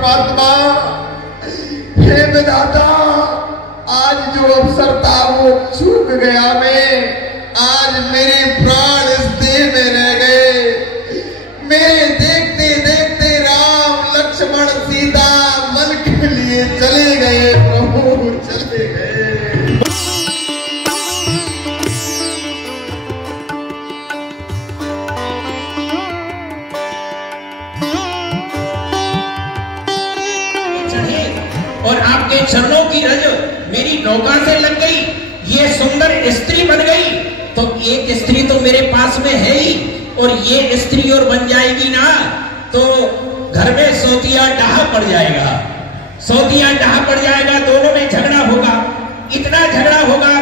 परमात्मा, हे विधाता, आज जो अवसर था वो चूक गया मैं। आज मेरे प्राण इस देह में रह गए। मेरे देखते देखते राम लक्ष्मण सीता मन के लिए चले गए प्रभु, चले गए। और आपके चरणों की रज मेरी नौका से लग गई, ये सुंदर स्त्री बन गई। तो एक स्त्री तो मेरे पास में है ही, और ये स्त्री और बन जाएगी ना तो घर में सोतिया डाह पड़ जाएगा, सोतिया डाह पड़ जाएगा, दोनों में झगड़ा होगा। इतना झगड़ा होगा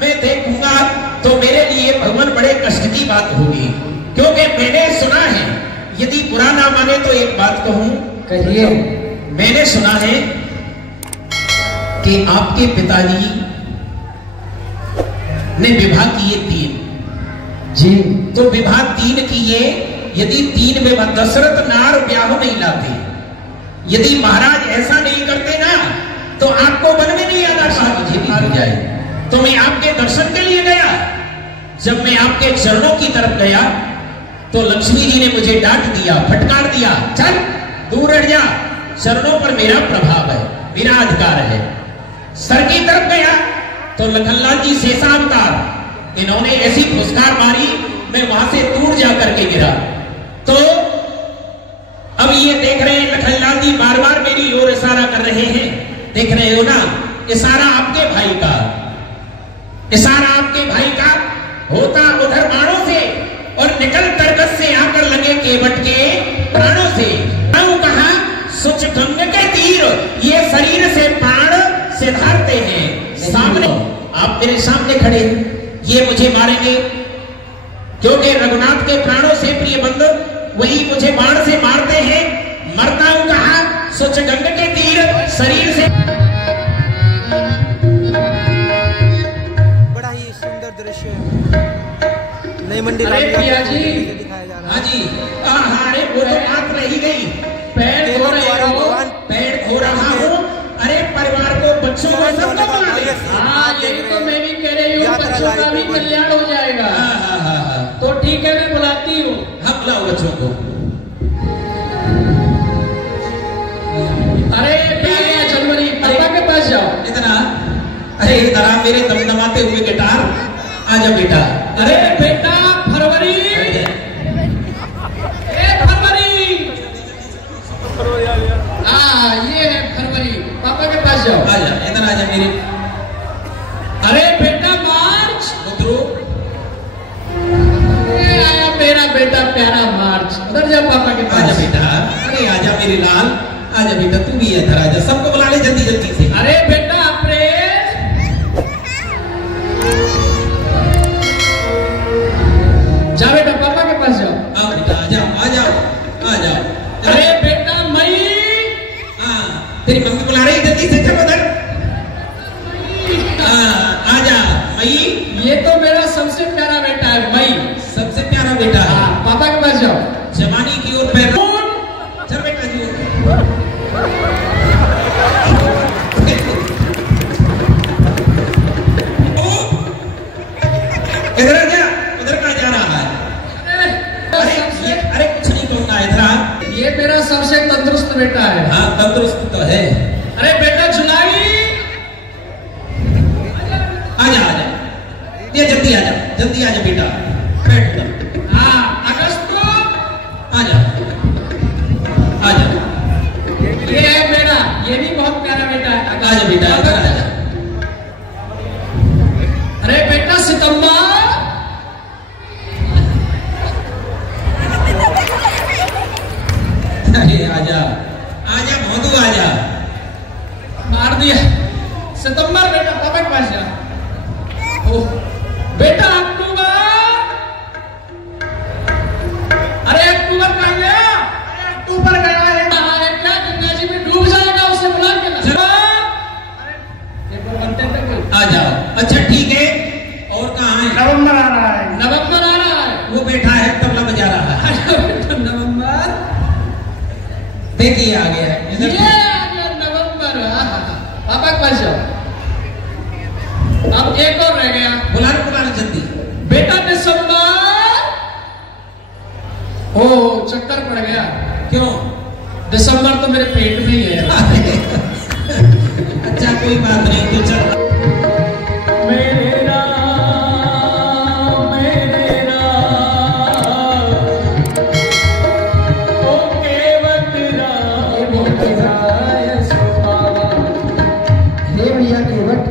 मैं देखूंगा तो मेरे लिए भगवान बड़े कष्ट की बात होगी। क्योंकि मैंने सुना है, यदि बुरा ना माने तो एक बात कहूं, कहिए। मैंने सुना है कि आपके पिताजी ने विवाह किए 3 जी। तो विवाह 3 किए, यदि 3 विवाह दशरथ नार ब्याह नहीं लाते, यदि महाराज ऐसा नहीं करते ना तो आपको वन में नहीं आना था, मुझे भी आ जाए। तो मैं आपके दर्शन के लिए गया। जब मैं आपके चरणों की तरफ गया तो लक्ष्मी जी ने मुझे डांट दिया, फटकार दिया, चल दूर हट जा, चरणों पर मेरा प्रभाव है, मेरा अधिकार है। सर की तरफ गया तो लखनलाल जी शेषावतार, इन्होंने ऐसी फुसकार मारी, मैं वहां से दूर जाकर के गिरा। तो अब ये देख रहे हैं लखनलाल जी बार बार मेरी ओर इशारा कर रहे हैं, देख रहे हो ना, इशारा आपके भाई का, इशारा आपके भाई का होता उधर बाणों से और निकल तरकस से आकर लगे केवट के प्राणों से। कहा सुच गंग के तीर ये शरीर से प्राण से धारते हैं। सामने आप मेरे सामने खड़े, ये मुझे मारेंगे क्योंकि रघुनाथ के प्राणों से प्रिय बंधु वही मुझे बाण से मारते हैं। मरता हूं कहा सुच गंग के तीर शरीर से। बड़ा ही सुंदर दृश्य नई मंडी पिया जी दिखाया जा रहा है। हाँ जी, अरे वो तो बात रही गई, पैर धो रहे हो, पैर धो रहा हूँ। अरे परिवार को, बच्चों को सबको बुला ले। हाँ, यही तो मैं भी कह रही हूँ, बच्चों का भी कल्याण हो जाएगा। तो ठीक है, मैं बुलाती हूँ। हाँ बुलाओ बच्चों को। अरे प्यारे जनवरी, पापा के पास जाओ। इतना, अरे इधर आ मेरे दमदमाते हुए गिटार, आजा बेटा। अरे बेटा फरवरी, ये है फरवरी, पापा के पास जाओ। आजा इधर आजा मेरे। अरे बेटा मार्च, उतरो। आया मेरा बेटा प्यारा मार्च, उधर जा पापा के पास। आजा बेटा, अरे आजा मेरे लाल, आजा बेटा तू भी इधर आजा, सबको बुला ले जल्दी जल्दी से। अरे बेटा अप्रैल, जा बेटा पापा के पास जाओ। हाँ बेटा आजा आजा आजा। अरे बेटा मई, तेरी मम्मी बुला रही, जल्दी से चल उधर। आजा मई, ये तो मेरा सबसे प्यारा बेटा है मई, सबसे प्यारा बेटा है। पापा के पास जाओ। जवानी की ओर पैर, चल बेटा जी। इधर आजा, उधर कहाँ जा रहा है? अरे कुछ नहीं कहूंगा, इधर आ। ये मेरा सबसे तंदुरुस्त बेटा है। हाँ तंदुरुस्त तो है। अरे बेटा जुलाई, आजा आजा, ये जल्दी आजा, जल्दी आजा बेटा, बैठ जा। हाँ अगस्त, आजा आजा। ये है मेरा, ये भी बहुत प्यारा बेटा है। आजा बेटा इधर आजा। अरे बेटा सितंबर, अरे आजा आजा मोदू आजा। मार दिया सितंबर, बेटा पापा के पास जा। ओ बेटा अक्टूबर, अरे अक्टूबर कहाँ गया? अरे अक्टूबर गया है, क्या गंगा जी में डूब जाएगा, उसे बुला के ला। देखो बनते तक आजा। अच्छा ठीक है, और कहाँ है? नवंबर आ रहा है, नवंबर आ रहा है, वो बैठा है तबला बजा रहा है। नवंबर देखिए आ गया है ये आ गया नवंबर। पापा पास जाओ। अब एक और रह गया। बुला जल्दी। बेटा दिसंबर। ओ चक्कर पड़ गया। क्यों? दिसंबर तो मेरे पेट में ही है। अच्छा कोई बात नहीं, तो चल। मेरे राम ओ केवट राम हे भैया केवट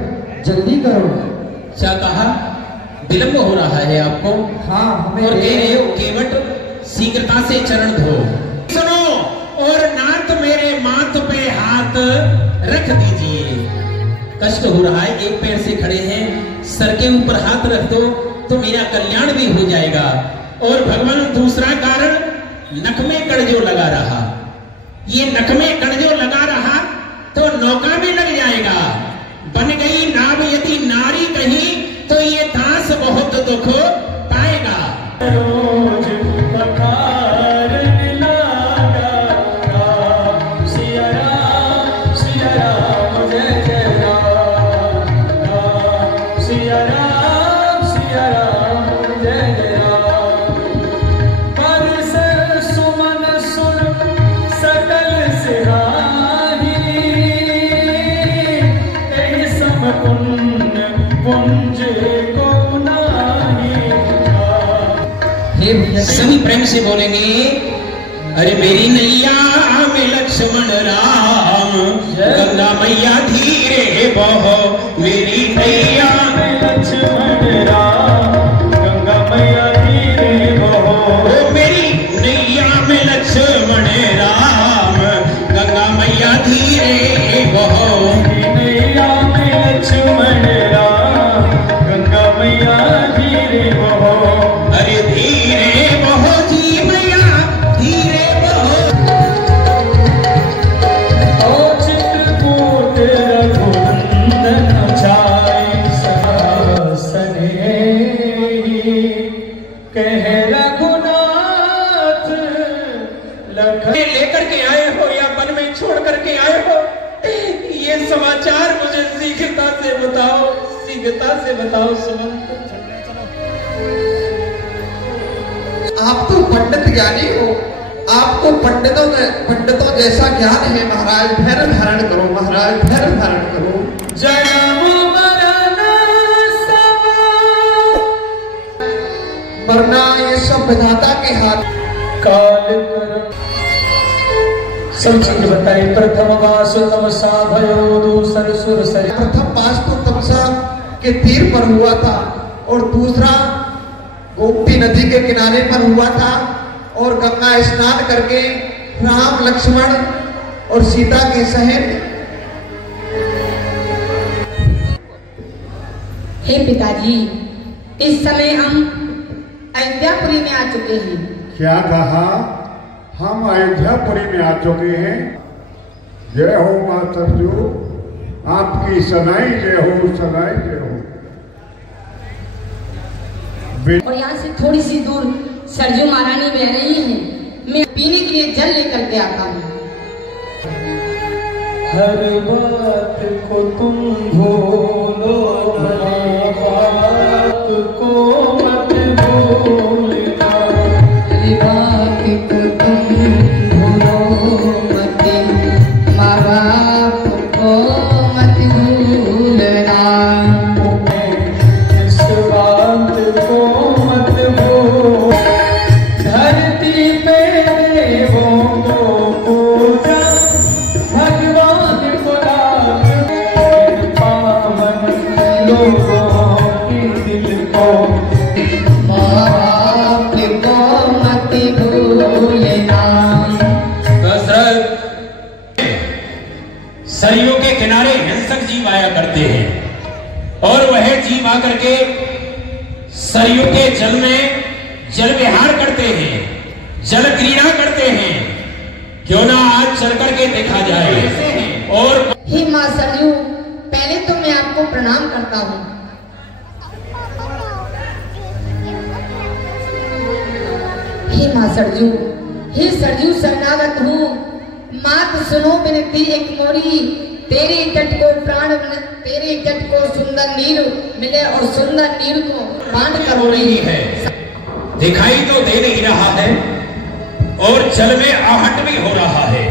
जल्दी करो। क्या कहा? विलंब हो रहा है आपको? हाँ हमें और कह रहे हो केवट शीघ्रता से चरण धो। सुनो, और नाथ मेरे माथ पे हाथ रख दीजिए। कष्ट हो रहा है, एक पैर से खड़े हैं, सर के ऊपर हाथ रख दो तो मेरा कल्याण भी हो जाएगा। और भगवान दूसरा कारण, नख में कड़जो लगा रहा, ये नख में कड़जो लगा रहा तो नौका में लग जाएगा। बन गई नाव यदि नारी कहीं तो ये दास बहुत दुख पाएगा। रोज पखारन लागा राम सिया राम जय जय राम सिया राम जय जय राम। बरस सुमन सुन सकल सिराही तेहि सम पुण्य पुंज को नाही। हे भैया सभी प्रेम से बोलेंगे, अरे मेरी नैया में लक्ष्मण राम, गंगा मैया धीरे बहो मेरी नैया में लक्ष्मण राम, गंगा मैया धीरे बहो। ओ मेरी नैया में लक्ष्मण राम, गंगा मैया धीरे बहो। नैया में लक्ष्मण राम, गंगा मैया धीरे बहो। अरे धीरे बहो जी मैया धीरे बहो। ओ चित्रकूट रघुनंदन छाय सहसने कह रघुनाथ लखन। लेकर के आए हो या वन में छोड़ करके आए हो, ये समाचार मुझे शीघ्रता से बताओ, शीघ्रता से बताओ सुमंत। आप तो पंडित ज्ञानी हो, आपको पंडितों जैसा ज्ञान है महाराज। धैर्य धारण करो महाराज, धैर्य धारण करो। जन्म मरण सब वरना ये सब विधाता के हाथ। काल कर्म सब चीज बताई। प्रथम वास तमसा भयो दूसर सुर सरी। प्रथम पास तो तमसा के तीर पर हुआ था और दूसरा गोमती नदी के किनारे पर हुआ था। और गंगा स्नान करके राम लक्ष्मण और सीता के सहित। हे पिताजी, इस समय हम अयोध्यापुरी में आ चुके हैं। क्या कहा? हम अयोध्यापुरी में आ चुके हैं। जय हो मां सरजू, आपकी सदाई जय हो, सदाई जय हो। और यहाँ से थोड़ी सी दूर सरजू महारानी बह रही हैं। मैं पीने के लिए जल लेकर के आता हूँ। हर बात को तुम भूलो, बात को मत भूलना। हर बात को तुम भूलो मत, माँ बाप को मत भूलना। इस बात को मत भूलो। धरती पे देवों को पूजा, भगवान को राख पावन लोगों के दिल को। माँ बाप को मत भूलना। दशरथ, सरयू के किनारे हिंसक जीव आया करते हैं और वह जीव आकर के सरयू के जल में जल विहार करते हैं, जल क्रीड़ा करते हैं। क्यों ना आज चल करके देखा जाए। और हे माँ सरयू, पहले तो मैं आपको प्रणाम करता हूँ। हे माँ सरजू, हे सरजू शरणागत हूँ, मात सुनो बिनती एक मोरी, तेरे तट को प्राण, तेरे तट को सुंदर नीर मिले और सुंदर नीर को पान करो नहीं है। दिखाई तो दे नहीं रहा है और जल में आहट भी हो रहा है,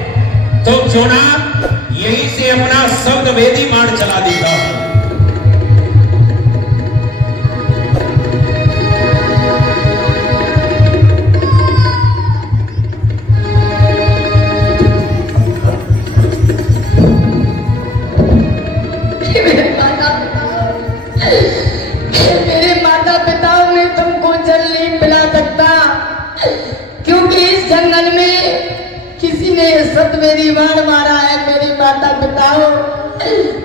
तो क्यों ना यहीं से अपना शब्द वेदी बाण चला देता हूं। मेरे माता पिताओं ने तुमको जल नहीं पिला सकता, क्योंकि इस जंगल में किसी ने सतवेदी बाण मारा है। मेरे माता पिताओं,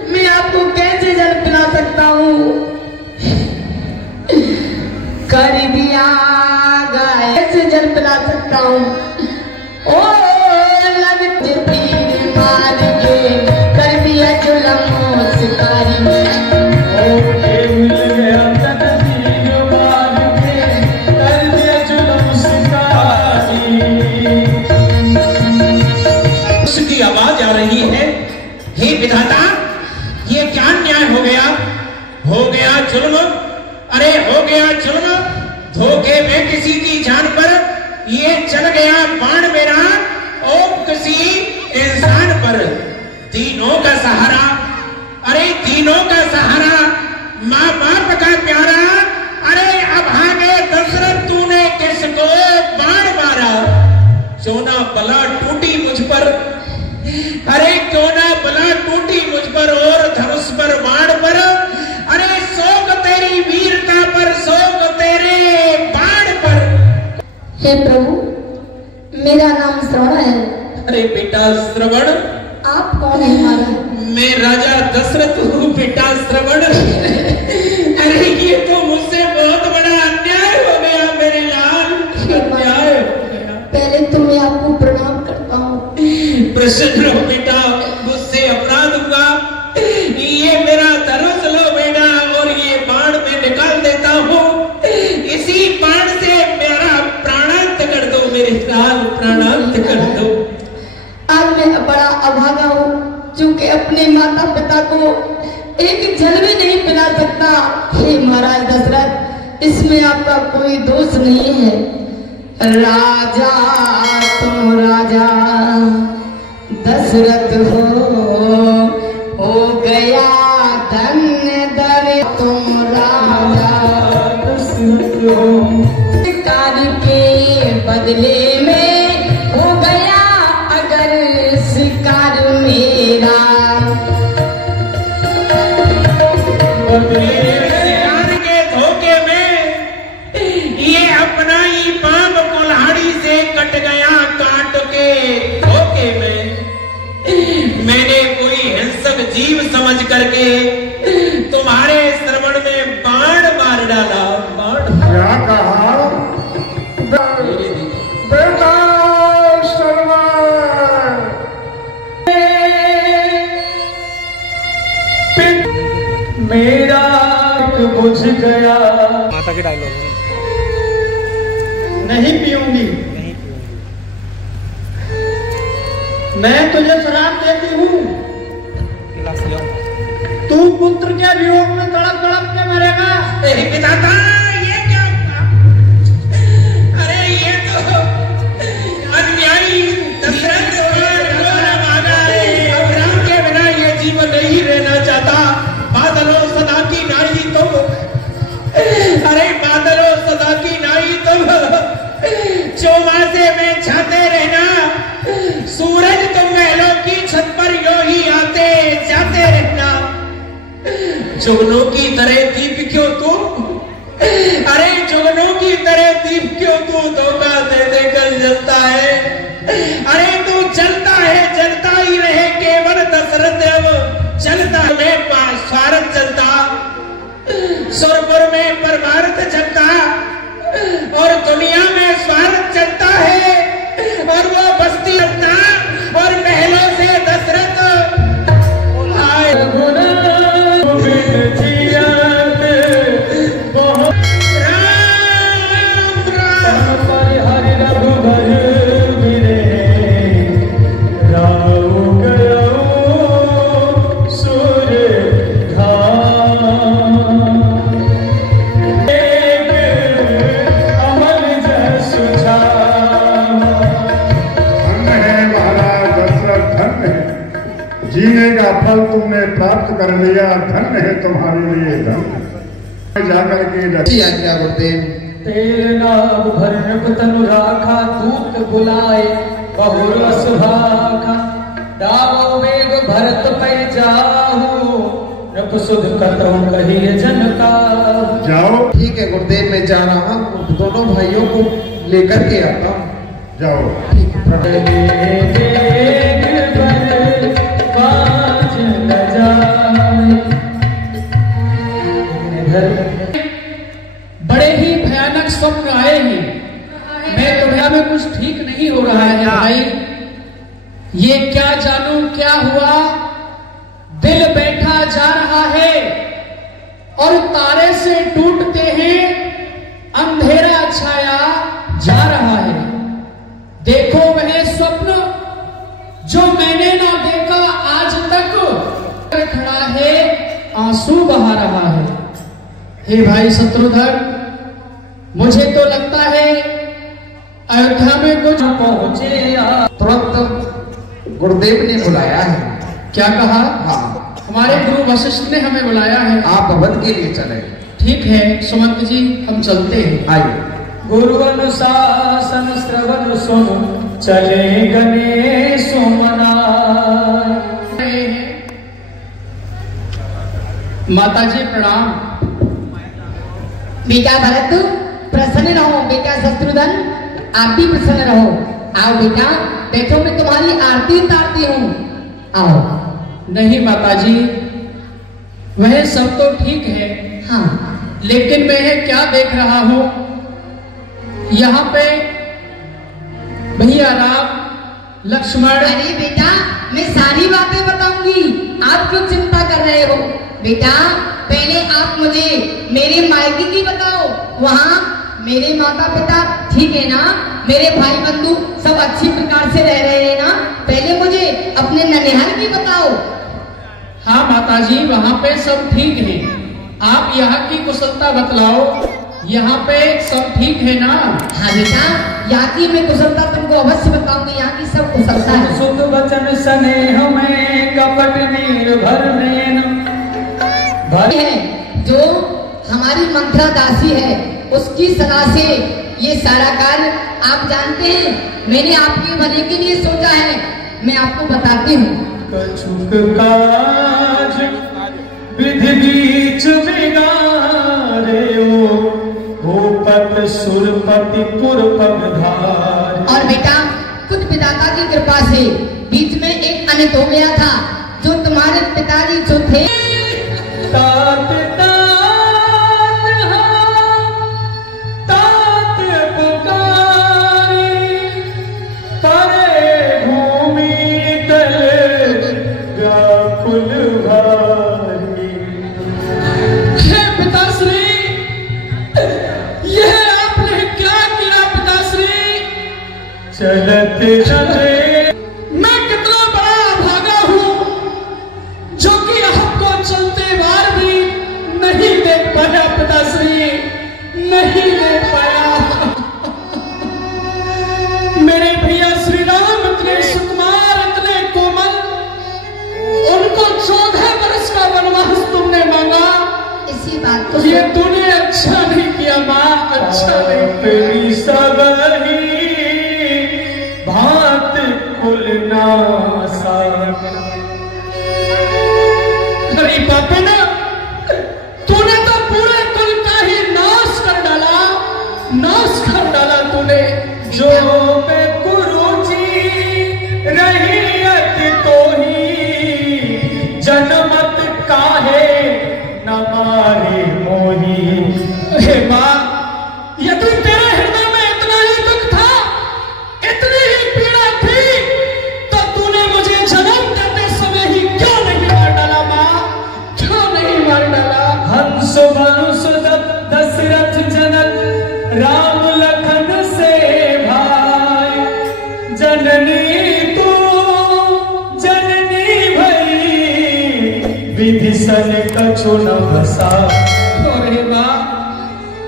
मैं आपको कैसे जल पिला सकता हूँ? कर दिया गया, कैसे जल पिला सकता हूँ? ओ लग तीर मार के कर दिया जुल्म शिकारी में। उसकी आवाज आ रही है, हे विधाता, ये क्या न्याय हो गया? हो गया जुल्म, अरे हो गया जुल्म। धोखे में किसी की जान पर ये चल गया बाण मेरा और किसी इंसान पर। तीनों का सहारा, अरे तीनों का सहारा, माँ बाप का प्यारा, अरे अभागे दशरथ तूने किसको बाण मारा? क्यों ना बला टूटी मुझ पर, अरे क्यों ना बला टूटी मुझ पर और धनुष पर बाण पर। अरे शोक तेरी वीरता पर, शोक तेरे बाण पर। हे प्रभु, मेरा नाम श्रवण है। अरे बेटा श्रवण, आप कौन है हमारा? मैं राजा दशरथ हूँ बेटा श्रवण। अरे ये तो मुझसे बहुत बड़ा अन्याय हो गया मेरे लाल, अन्याय हो गया। पहले तो मैं आपको प्रणाम करता हूँ। प्रसन्न रहो बेटा, मुझसे अपराध हुआ। ये मेरा धनुष लो बेटा और ये बाण में निकाल देता हूँ। इसी बाण से मेरा प्राणांत कर दो, मेरे लाल प्राणांत कर दो। आज मैं बड़ा अभागा हूँ, क्योंकि अपने माता पिता को एक जल भी नहीं पिला सकता। हे महाराज दशरथ, इसमें आपका कोई दोष नहीं है। राजा तुम राजा दशरथ हो गया धन्य दर तुम राजा दशरथ हो। कार्य के बदले में हो गया अगर शिकार मेरा, शिकार के धोखे में ये अपना ही पांव कुल्हाड़ी से कट गया, काट के धोखे में। मैंने कोई हिंसक जीव समझ करके तुम्हारे श्रवण में बाण मार डाला। बाण क्या कहा? बेटा श्रवण, मेरा बुझ गया, माता के डायलॉग है। नहीं पीऊंगी। नहीं पीऊंगी। मैं तुझे शराब देती हूँ, गिलास ले आओ। तू पुत्र के वियोग में तड़प तड़प के मरेगा। हे पिताता, ये क्या हुआ? अरे ये तो अन्यायी दशरथ मांगा है। अब राम के बिना ये जीवन नहीं रहना चाहता। बादलों सदा की नाई तुम, अरे बादलों सदा की नाई तुम, चौमासे में छाते रहना। सूरज तुम महलों की छत पर यो ही आते जाते रहना। जुगनों की तरह दीप क्यों तू, अरे जुगनों की तरह दीप क्यों तू धोखा दे देकर जलता है? अरे तू जलता है, जलता ही रहे केवल दशरथ। अब चलता में स्वार्थ चलता, सुरपुर में परमार्थ चलता और दुनिया में स्वार्थ चलता है। और वो बस्ती चलता और महलों से दशरथ आए। हरि रघुबर गिरे राम जीने का फल तुमने प्राप्त कर लिया, धन्य है तुम्हारे लिए धन्य। जाकर के आज्ञा गुरुदेव। तेरे नाम भर तनु राखा, दूत बुलाए बहुरस भाखा, दावो वेग भरत पै जाहू, नपुसुध कतौ कहिए जनका। जाओ। ठीक है गुरुदेव, मैं जा रहा हूँ, दोनों भाइयों को लेकर के आता हूँ। जाओ। ठीक है। बड़े ही भयानक स्वप्न आए हैं। मैं दुनिया में कुछ ठीक नहीं हो रहा है भाई। ये क्या जानूं क्या हुआ, दिल बैठा जा रहा है और तारे से टूटते हैं, अंधेरा छाया जा रहा है। देखो वह स्वप्न जो मैंने ना देखा आज तक, खड़ा है आंसू बहा रहा है। हे भाई शत्रुधर, मुझे तो लगता है अयोध्या में कुछ पहुंचे। तुरंत गुरुदेव ने बुलाया है। क्या कहा? हाँ, हमारे गुरु वशिष्ठ ने हमें बुलाया है। आप अवध के लिए चले। ठीक है सुमंत जी, हम चलते हैं। आइए। गुरु अनुशासन श्रवण सुन, चले गने सुमना। माता जी प्रणाम। बेटा भरत प्रसन्न रहो, बेटा शत्रुधन आप भी प्रसन्न रहो। आओ बेटा बैठो, मैं तुम्हारी आरती उतारती हूँ। आओ। नहीं माता जी, वह सब तो ठीक है, हाँ लेकिन मैं क्या देख रहा हूँ यहाँ पे भैया राम लक्ष्मण। अरे बेटा मैं सारी बातें बताऊंगी, आप क्यों चिंता कर रहे हो? बेटा पहले आप मुझे मेरे मायके की बताओ, वहाँ मेरे माता पिता ठीक है ना, मेरे भाई बंधु सब अच्छी प्रकार से रह रहे हैं ना? पहले मुझे अपने ननिहाल की बताओ। हाँ माता जी, वहाँ पे सब ठीक है। आप यहाँ की कुशलता बतलाओ, यहाँ पे सब ठीक है ना? हाँ बेटा, यहाँ की मैं कुशलता तुमको अवश्य बताऊंगी, यहाँ की सब कुशलता है। सुख वचन स्नेह में कपट निर्भर नयन है जो हमारी मंत्रा दासी है, उसकी सलाह से ये सारा कार्य आप जानते हैं। मैंने आपके भले के लिए सोचा है, मैं आपको बताती हूँ। कछुक काज विधि बीच बिगारे, भूपत सुरपति पुर पगधारे। और बेटा कुछ विधाता की कृपा से बीच में एक अनंत हो गया था, जो तुम्हारे पिताजी जो थे तात तात पुकारी, तरे भूमि तले व्याकुल भारी। हे पिताश्री, यह आपने क्या किया पिताश्री? चलते चले मैं कितना बड़ा अभागा हूँ जो कि आपको चलते बार भी नहीं देख पाया पिताश्री, नहीं देख पाया। मेरे भैया श्री राम इतने सुकुमार, इतने कोमल, उनको 14 वर्ष का वनवास तुमने मांगा। इसी बात को ये तूने अच्छा नहीं किया माँ, अच्छा नहीं तेरी सबरी भात कुल नासा। अरे पापे ना, तूने तो पूरे कुल का ही नाश कर डाला, नाश कर डाला तूने। जो मैं कुरुचि रहियत तो ही, जनमत काहे न मारे मोही। हे माँ, यदि तेरे हृदय में इतना ही दुख था, इतनी ही पीड़ा थी, तो तूने मुझे जन्म देते समय ही क्यों नहीं मार डाला माँ, क्यों नहीं मार डाला? हंस वंश दशरथ जनक, राम लखन से भाई। जननी तू जननी भई, विधि सन कछु न बसा। अरे माँ,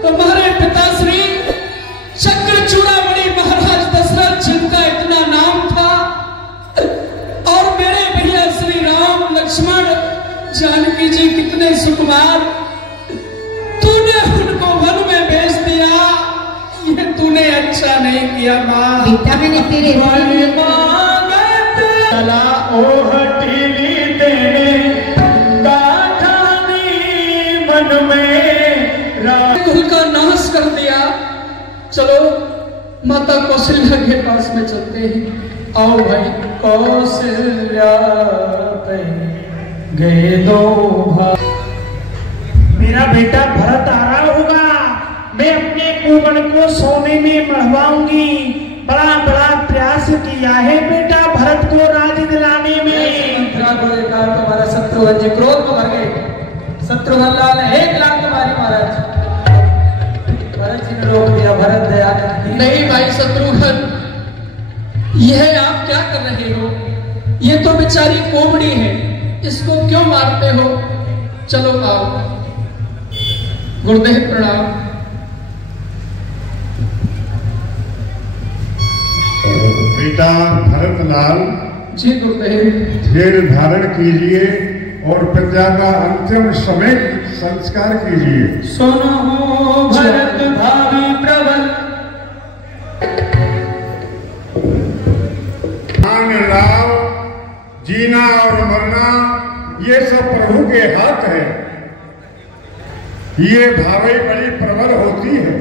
तुम्हारे पिताश्री चक्रचूड़ामणि महाराज दशरथ जिनका इतना नाम था, और मेरे भैया श्री राम मैंने तेरे चला ओ हटीली तेने गाठानी मन में कुल का नाश कर दिया। चलो माता कौशल्या के पास में चलते हैं। आओ भाई। कौशल्या गए दो भाई। मेरा बेटा भरत आ रहा होगा, मैं अपने कुंवर को सोने में मढ़वाऊंगी। बड़ा बड़ा प्रयास किया है बेटा भरत को राज दिलाने में। तुम्हारा शत्रुघ्न जी क्रोध में भर गए। शत्रुघ्न लाल ने 1 लाख तुम्हारी महाराज। भरत जी ने रोक दिया। भरत दया नहीं भाई शत्रुघ्न, यह आप क्या कर रहे हो? ये तो बेचारी कोमड़ी है, इसको क्यों मारते हो? चलो आओ। गुरुदेव प्रणाम। बेटा भरतलाल जी गुरुदेव। धैर्य धारण कीजिए और प्रजा का अंतिम समय संस्कार कीजिए। सुनो भरत भावी प्रबल। लाभ जीना और मरना ये सब प्रभु के हाथ है। ये भावे बड़ी प्रबल होती है।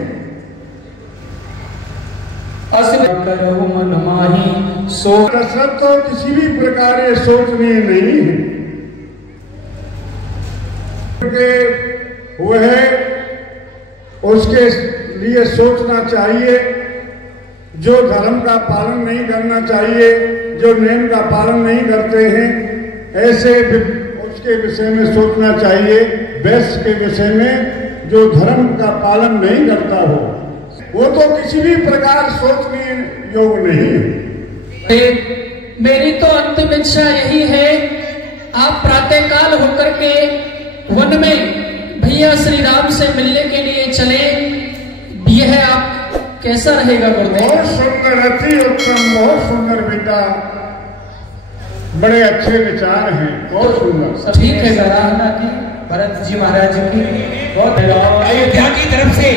करो मन माही सोच सब तो किसी भी प्रकार ये सोचनीय नहीं है। वह उसके लिए सोचना चाहिए। जो धर्म का पालन नहीं करना चाहिए, जो नियम का पालन नहीं करते हैं, ऐसे उसके विषय में सोचना चाहिए। वैश्य के विषय में जो धर्म का पालन नहीं करता हो, वो तो किसी भी प्रकार सोचने योग नहीं है। मेरी तो अंतिम इच्छा यही है, आप प्रातःकाल होकर के वन में भैया श्री राम से मिलने के लिए चले। यह आप कैसा रहेगा गुरुदेव? बहुत सुंदर, अति उत्तम, बहुत सुंदर बेटा। बड़े अच्छे विचार हैं, बहुत सुंदर। ठीक है, सराहना की भरत जी महाराज की। बहुत अयोध्या की तरफ से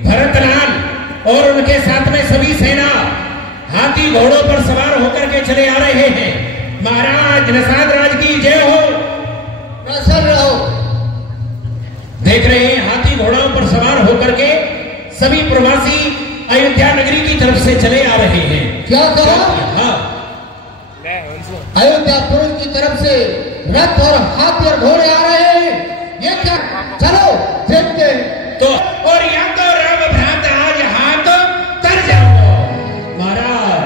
भरतलाल और उनके साथ में सभी सेना हाथी घोड़ों पर सवार होकर के चले आ रहे हैं। महाराज नसाद राज की जय हो। प्रसन्न रहो। देख रहे हैं हाथी घोड़ों पर सवार होकर के सभी प्रवासी अयोध्या नगरी की तरफ से चले आ रहे हैं। क्या कहा? हाँ, अयोध्यापुर की तरफ से रथ और हाथी और घोड़े आ रहे हैं। ये क्या? चलो देखते हैं। तो और या तो राम भ्रात आज हाथ कर जाओ। महाराज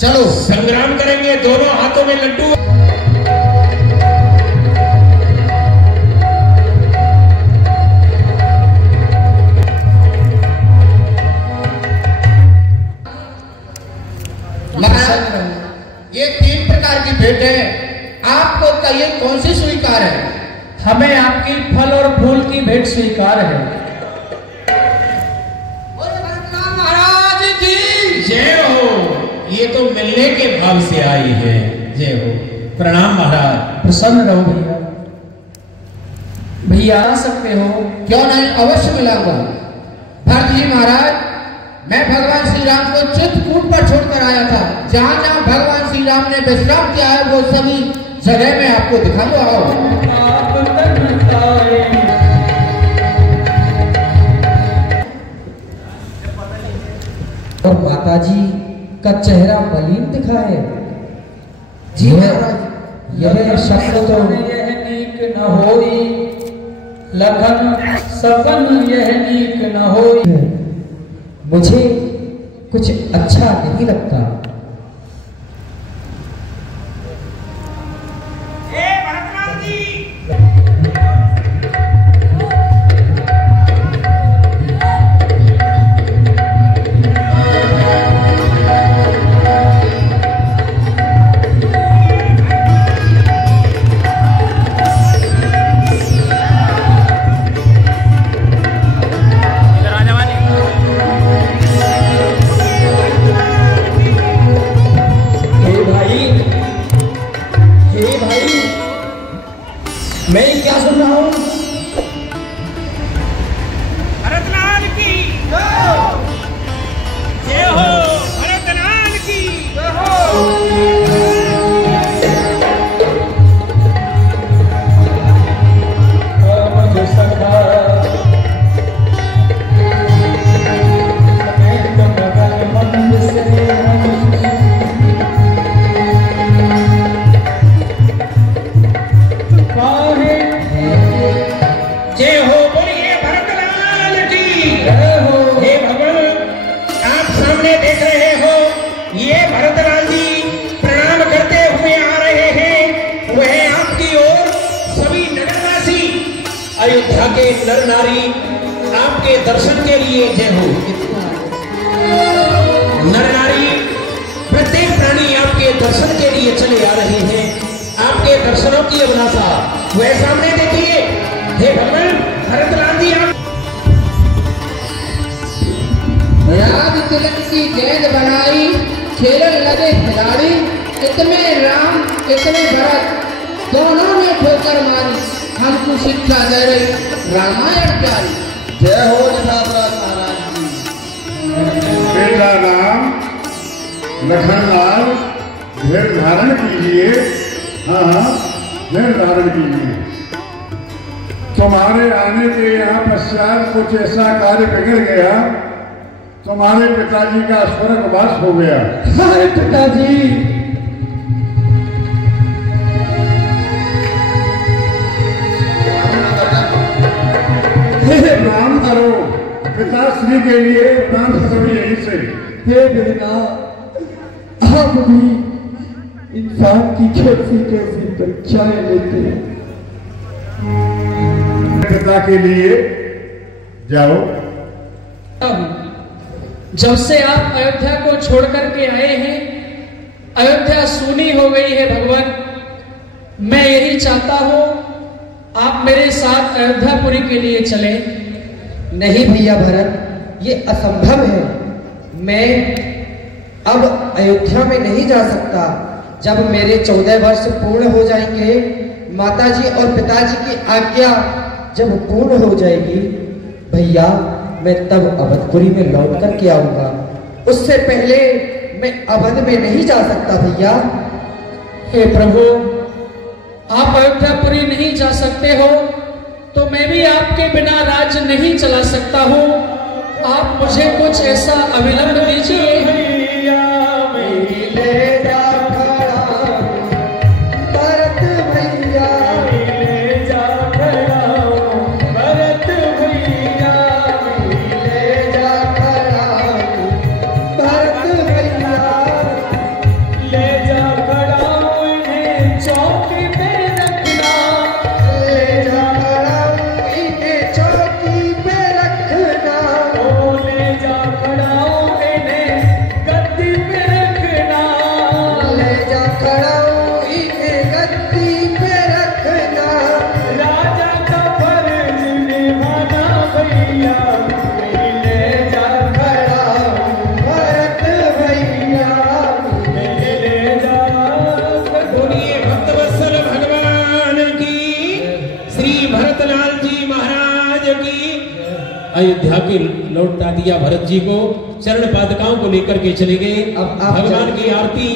चलो संग्राम करेंगे, दोनों हाथों में लड्डू। महाराज ये 3 प्रकार की भेंट है, आपको कहिए कौन सी स्वीकार है? हमें आपकी फल और फूल की भेंट स्वीकार है। महाराज जी जय हो। ये तो मिलने के भाव से आई है। जय हो। प्रणाम महाराज। प्रसन्न रहो भैया। भैया आ सकते हो? क्यों नहीं, अवश्य मिलाऊंगा। भरत जी महाराज, मैं भगवान श्री राम को चित्रकूट पर छोड़कर आया था। जहाँ जहाँ भगवान श्री राम ने विश्राम किया है, वो सभी जगह मैं आपको दिखाऊंगा। और माताजी का चेहरा मलिन दिखा है। जी महाराज, यह शब्द तो यह नीक न होई, लगन सपन यह नीक न होई। मुझे कुछ अच्छा नहीं लगता। भरतलाल जी प्रणाम करते हुए आ रहे हैं। वह आपकी ओर सभी नगरवासी अयोध्या के नर नारी आपके दर्शन के लिए जय हो। नर नारी प्रत्येक प्राणी आपके दर्शन के लिए चले आ रहे हैं, आपके दर्शनों की अभिलाषा। वह सामने देखिए, हे भगवान भरतलाल जी आप राज तिलक की गेंद बनाई, खेलन लगे खिलाड़ी, इतने राम इतने भरत, दोनों ने ठोकर मारी, हमको शिक्षा दे रही रामायण प्यारी। जय हो जटावरत महाराज की। बेटा राम लखनलाल धैर्य धारण कीजिए। हाँ, धैर्य धारण कीजिए। तुम्हारे आने के यहाँ पश्चात कुछ ऐसा कार्य बिगड़ गया, तुम्हारे पिताजी का स्वर्गवास हो गया। हमारे पिताजी प्रणाम करो पिताश्री के लिए, प्रणाम करो यहीं से। हे बेटा, आप भी इंसान की कैसी कैसी परीक्षाएं लेते हैं। पिता के लिए जाओ। जब से आप अयोध्या को छोड़ करके आए हैं, अयोध्या सूनी हो गई है भगवान। मैं यही चाहता हूं आप मेरे साथ अयोध्यापुरी के लिए चले। नहीं भैया भरत, ये असंभव है। मैं अब अयोध्या में नहीं जा सकता। जब मेरे 14 वर्ष पूर्ण हो जाएंगे, माताजी और पिताजी की आज्ञा जब पूर्ण हो जाएगी, भैया मैं तब अवधपुरी में लौट करके आऊंगा। उससे पहले मैं अवध में नहीं जा सकता भैया। हे प्रभु, आप अयोध्यापुरी नहीं जा सकते हो तो मैं भी आपके बिना राज्य नहीं चला सकता हूँ। आप मुझे कुछ ऐसा अविलंब दीजिए। अयोध्या के लौटा दिया भरत जी को, चरण पादुकाओं को लेकर के चले गए। अब आप भगवान की आरती